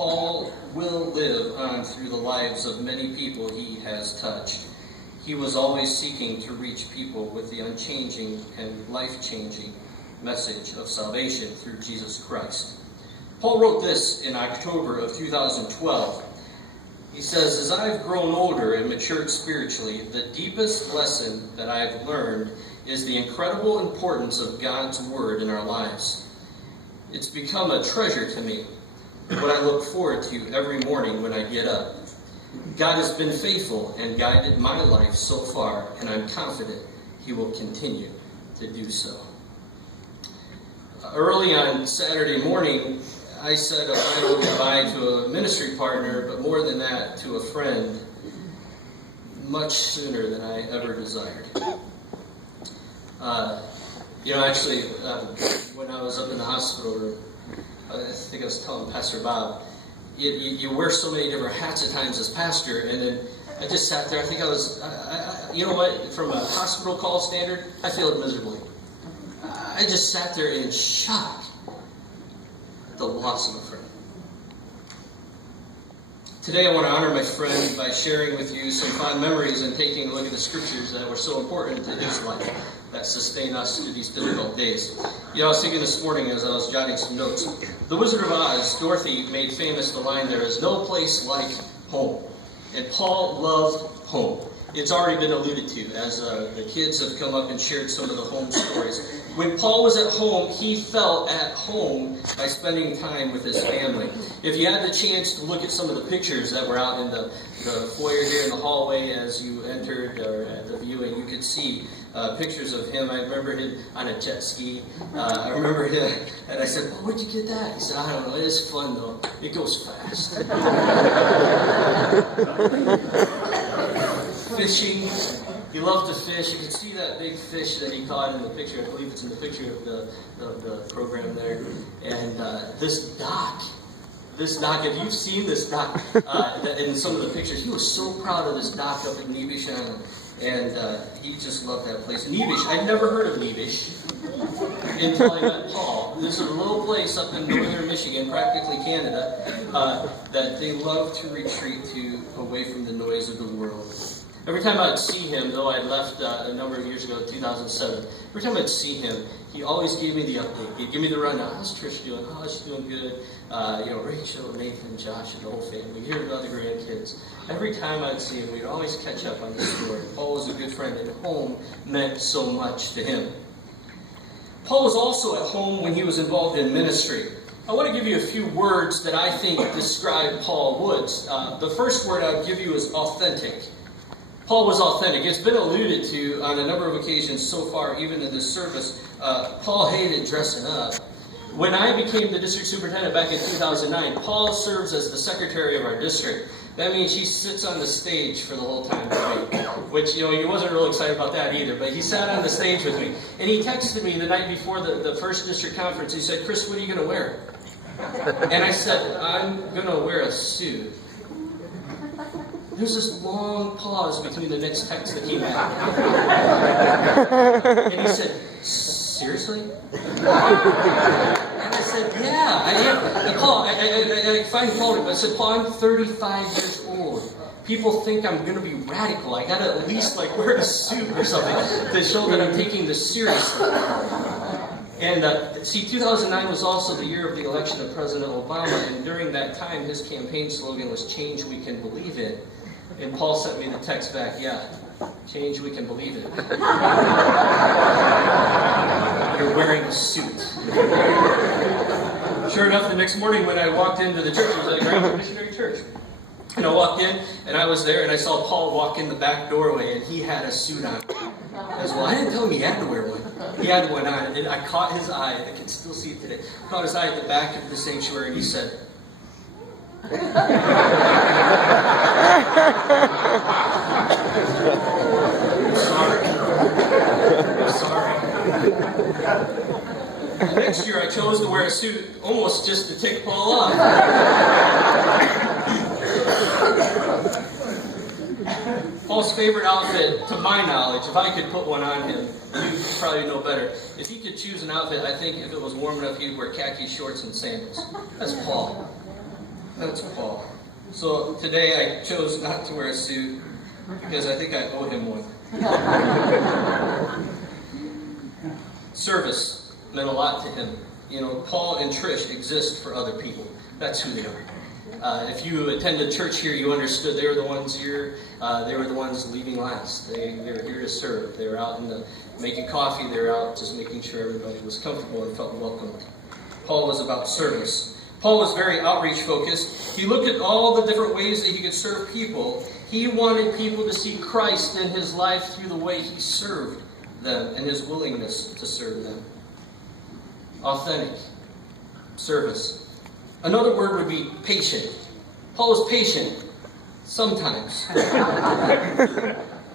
Paul will live on through the lives of many people he has touched. He was always seeking to reach people with the unchanging and life-changing message of salvation through Jesus Christ. Paul wrote this in October of 2012. He says, "As I've grown older and matured spiritually, the deepest lesson that I've learned is the incredible importance of God's Word in our lives. It's become a treasure to me, what I look forward to every morning when I get up. God has been faithful and guided my life so far, and I'm confident He will continue to do so." Early on Saturday morning, I said a final goodbye to a ministry partner, but more than that, to a friend, much sooner than I ever desired. Actually, when I was up in the hospital room, I think I was telling Pastor Bob, you wear so many different hats at times as pastor, and then I just sat there. I think I was, you know what, from a hospital call standard, I failed miserably. I just sat there in shock at the loss of a friend. Today I want to honor my friend by sharing with you some fond memories and taking a look at the scriptures that were so important to his life, that sustain us through these difficult days. I was thinking this morning as I was jotting some notes. The Wizard of Oz, Dorothy, made famous the line, "There is no place like home." And Paul loved home. It's already been alluded to as the kids have come up and shared some of the home stories. When Paul was at home, he felt at home by spending time with his family. If you had the chance to look at some of the pictures that were out in the foyer here in the hallway as you entered or at the viewing, you could see pictures of him. I remember him on a jet ski. I remember him, and I said, "Well, where'd you get that?" He said, "I don't know. It is fun, though. It goes fast." Fishing. He loved to fish. You can see that big fish that he caught in the picture. I believe it's in the picture of the program there. And this dock, if you've seen this dock in some of the pictures, he was so proud of this dock up in Nevish Island. And he just loved that place. Nevish, I'd never heard of Nevish until I met Paul. This is a little place up in northern Michigan, practically Canada, that they love to retreat to away from the noise of the world. Every time I'd see him, though I'd left a number of years ago, 2007, every time I'd see him, he always gave me the update. He'd give me the rundown. "How's Trish doing? Oh, she's doing good. Rachel, Nathan, Josh, and the whole family. Hear about the grandkids." Every time I'd see him, we'd always catch up on the story. Paul was a good friend, and home meant so much to him. Paul was also at home when he was involved in ministry. I want to give you a few words that I think describe Paul Woods. The first word I'll give you is authentic. Paul was authentic. It's been alluded to on a number of occasions so far, even in this service. Paul hated dressing up. When I became the district superintendent back in 2009, Paul serves as the secretary of our district. That means he sits on the stage for the whole time with me, which, he wasn't real excited about that either, but he sat on the stage with me. And he texted me the night before the first district conference. He said, "Chris, what are you going to wear?" And I said, "I'm going to wear a suit." There's this long pause between the next text that came out. And he said, "Seriously?" And I said, "Yeah, I am." And Paul, I finally called him. I said, "Paul, I'm 35 years old. People think I'm going to be radical. I got to at least wear a suit or something to show that I'm taking this seriously." And 2009 was also the year of the election of President Obama. And during that time, his campaign slogan was "Change we can believe in." And Paul sent me the text back, "Yeah, change we can believe in." You're wearing a suit. Sure enough, the next morning when I walked into the church, it was at a Grand Missionary Church. And I walked in, and I was there, and I saw Paul walk in the back doorway, and he had a suit on. I was, well, I didn't tell him he had to wear one. He had one on, and I caught his eye. I can still see it today. I caught his eye at the back of the sanctuary, and he said, I'm sorry. Next year I chose to wear a suit almost just to tick Paul off. Paul's favorite outfit, to my knowledge, if I could put one on him, you probably know better. If he could choose an outfit, I think if it was warm enough, he'd wear khaki shorts and sandals. That's Paul. That's Paul. So today I chose not to wear a suit because I think I owe him one. Service meant a lot to him. You know, Paul and Trish exist for other people. That's who they are. If you attended church here, you understood they were the ones here. They were the ones leaving last. They were here to serve. They were out making coffee. They were out just making sure everybody was comfortable and felt welcome. Paul was about service. Paul was very outreach focused. He looked at all the different ways that he could serve people. He wanted people to see Christ in his life through the way he served them and his willingness to serve them. Authentic service. Another word would be patient. Paul was patient sometimes.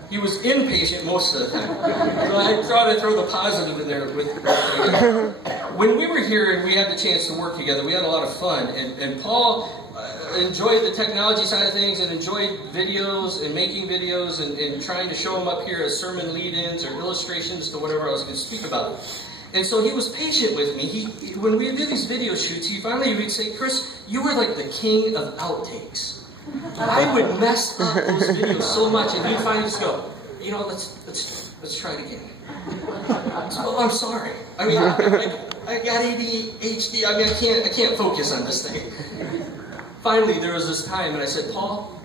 He was impatient most of the time. So I try to throw the positive in there. When we were here and we had the chance to work together, we had a lot of fun. And Paul enjoyed the technology side of things and enjoyed videos and making videos and trying to show them up here as sermon lead-ins or illustrations to whatever I was going to speak about. And so he was patient with me. When we did these video shoots, he would say, "Chris, you were like the king of outtakes." I would mess up those videos so much, and he'd finally just go, "You know, let's try it again." So, I'm sorry. I mean, I got ADHD. I mean, I can't focus on this thing. Finally, there was this time, and I said, "Paul,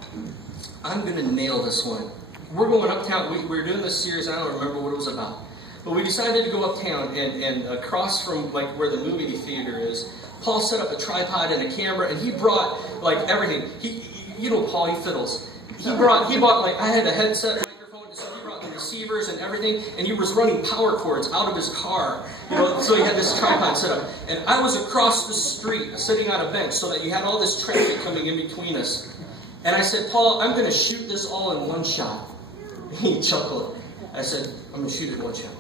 I'm going to nail this one. We're going uptown. We were doing this series. I don't remember what it was about. But we decided to go uptown, and across from like where the movie theater is, Paul set up a tripod and a camera, and he brought like everything. You know Paul, he fiddles. He bought like, I had a headset microphone, so he brought the receivers and everything, and he was running power cords out of his car. You know, so he had this tripod set up. And I was across the street, sitting on a bench, so that you had all this traffic coming in between us. And I said, "Paul, I'm going to shoot this all in one shot." He chuckled. I said, "I'm going to shoot it in one shot."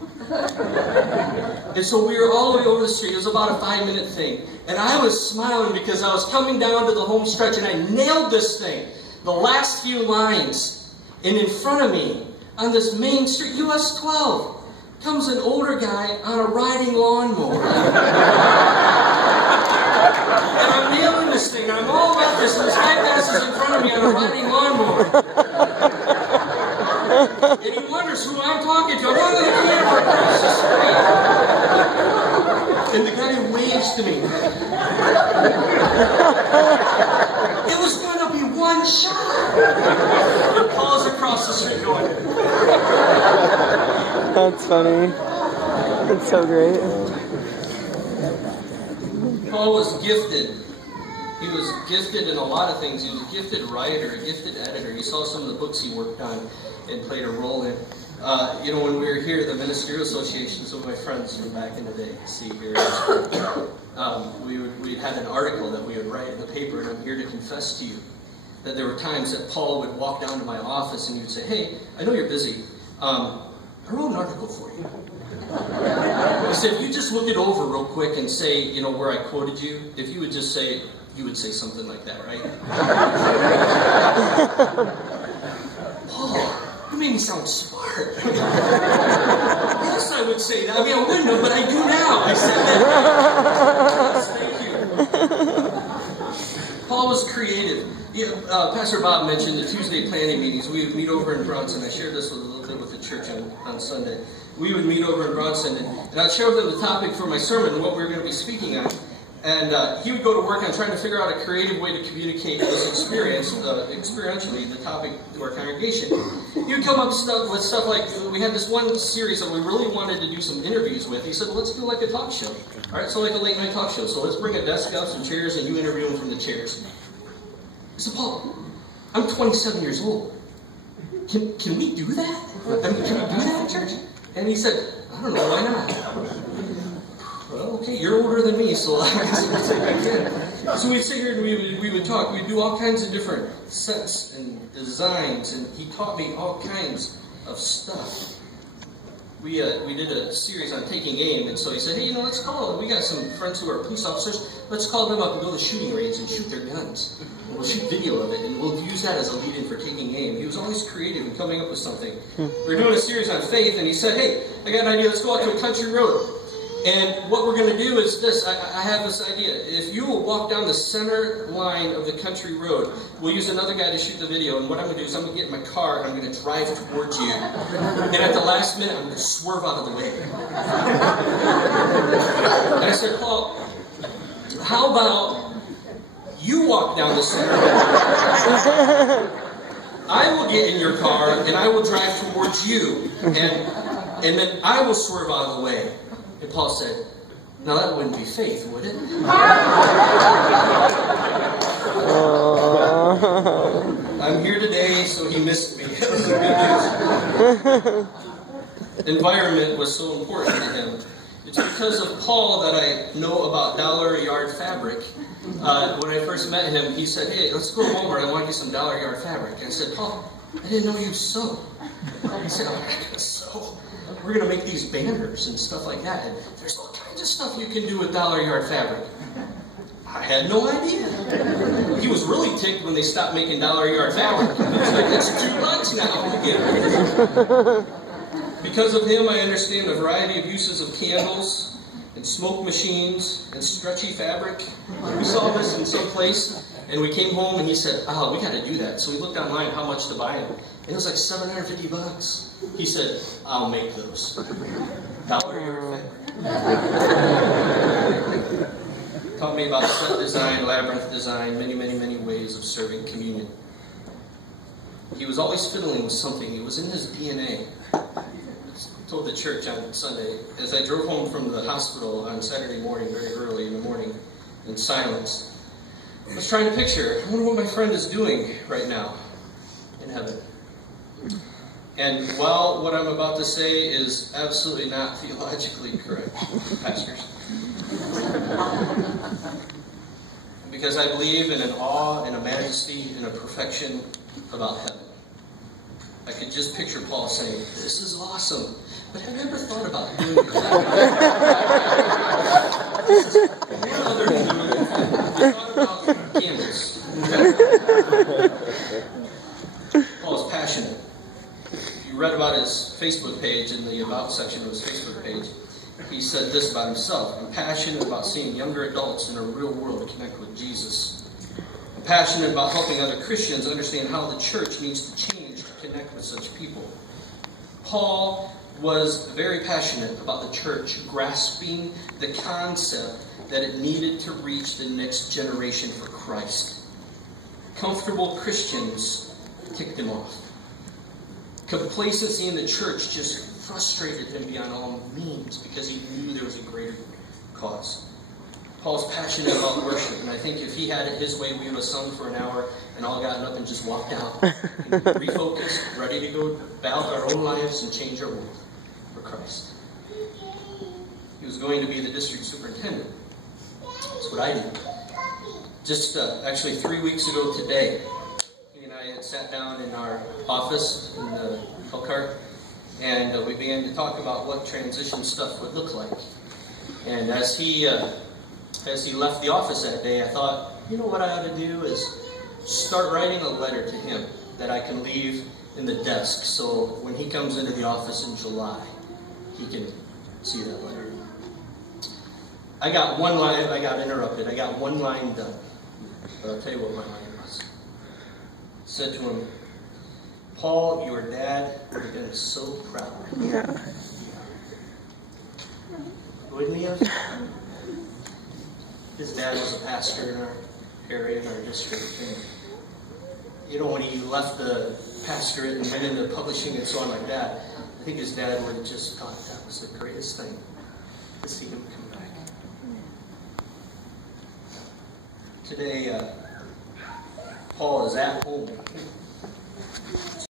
And so we were all the way over the street. It was about a 5-minute thing. And I was smiling because I was coming down to the home stretch and I nailed this thing. The last few lines. And in front of me, on this main street, US 12, comes an older guy on a riding lawnmower. And I'm nailing this thing. I'm all about this. And this guy passes in front of me on a riding lawnmower. And he wonders who I'm talking to. I'm looking at the camera across the street. And the guy waves to me. It was going to be one shot. And Paul's across the street going. That's funny. That's so great. Paul was gifted. He was gifted in a lot of things. He was a gifted writer, a gifted editor. You saw some of the books he worked on and played a role in. You know, when we were here, the Ministerial Association, some of my friends from back in the day, see here, we had an article that we would write in the paper, and I'm here to confess to you that there were times that Paul would walk down to my office and he would say, "Hey, I know you're busy. I wrote an article for you." He said, "If you just look it over real quick and say, you know, where I quoted you, if you would just say it, you would say something like that, right?" Paul, you made me sound smart. Yes, I would say that. I mean, I wouldn't have, but I do now. I said that. Thank you. Paul was creative. Pastor Bob mentioned the Tuesday planning meetings. We would meet over in Bronson. I shared this with a little bit with the church on Sunday. We would meet over in Bronson, and I'd share with them the topic for my sermon and what we were going to be speaking on. And he would go to work on trying to figure out a creative way to communicate this experience, experientially, the topic to our congregation. He would come up with stuff like, we had this one series that we really wanted to do some interviews with. He said, well, let's do like a talk show. All right, so like a late night talk show. So let's bring a desk out, some chairs, and you interview them from the chairs. I said, Paul, I'm 27 years old. Can we do that? I mean, can we do that in church? And he said, I don't know, why not? Well, okay, you're older than me, so I guess we'll say I can. So we'd sit here and we would talk. We'd do all kinds of different sets and designs, and he taught me all kinds of stuff. We did a series on taking aim, and so he said, hey, you know, let's call it. We got some friends who are police officers. Let's call them up and go to the shooting range and shoot their guns. And we'll shoot video of it, and we'll use that as a lead-in for taking aim. He was always creative and coming up with something. We were doing a series on faith, and he said, hey, I got an idea. Let's go out to a country road. And what we're going to do is this. I have this idea. If you will walk down the center line of the country road, we'll use another guy to shoot the video. And what I'm going to do is I'm going to get in my car and I'm going to drive towards you. And at the last minute, I'm going to swerve out of the way. And I said, Paul, how about you walk down the center line? I will get in your car and I will drive towards you. And then I will swerve out of the way. And Paul said, now that wouldn't be faith, would it? I'm here today, so he missed me. Environment was so important to him. It's because of Paul that I know about dollar a yard fabric. When I first met him, he said, hey, let's go to Walmart. I want to get some dollar a yard fabric. And I said, Paul, I didn't know you sew. He said, I'm not going to sew. We're going to make these banners and stuff like that. And there's all kinds of stuff you can do with dollar yard fabric. I had no idea. He was really ticked when they stopped making dollar yard fabric. He was like, that's $2 now. Because of him, I understand a variety of uses of candles and smoke machines and stretchy fabric. We saw this in some place, and we came home and he said, oh, we got to do that. So we looked online how much to buy them. And it was like $750. He said, I'll make those. Dollar yard fabric. Taught me about set design, labyrinth design, many, many, many ways of serving communion. He was always fiddling with something. It was in his DNA. I told the church on Sunday, as I drove home from the hospital on Saturday morning, very early in the morning, in silence, I was trying to picture, I wonder what my friend is doing right now in heaven. And while what I'm about to say is absolutely not theologically correct, pastors, because I believe in an awe and a majesty and a perfection about heaven. I could just picture Paul saying, this is awesome, but have you ever thought about doing that? What other than doing that? Thought about candles. Paul's passionate. If you read about his Facebook page, in the About section of his Facebook page, he said this about himself: I'm passionate about seeing younger adults in a real world connect with Jesus. I'm passionate about helping other Christians understand how the church needs to change to connect with such people. Paul was very passionate about the church grasping the concept that it needed to reach the next generation for Christ. Comfortable Christians ticked him off. Complacency in the church just frustrated him beyond all means because he knew there was a greater cause. Paul's passionate about worship, and I think if he had it his way, we would have sung for an hour and all gotten up and just walked out, and refocused, ready to go about our own lives and change our world for Christ. He was going to be the district superintendent. That's what I did. Just actually 3 weeks ago today, he and I had sat down in our office in the Elkhart, and we began to talk about what transition stuff would look like. And as he left the office that day, I thought, you know what I ought to do is start writing a letter to him that I can leave in the desk, so when he comes into the office in July, he can see that letter. I got one line, I got interrupted. I got one line done. But I'll tell you what my line was. I said to him, Paul, your dad would have been so proud. Yeah. Wouldn't he have? His dad was a pastor in our area, in our district. And, you know, when he left the pastorate and went into publishing and so on like that, I think his dad would have just thought that was the greatest thing to see him come back. Today, Paul is at home.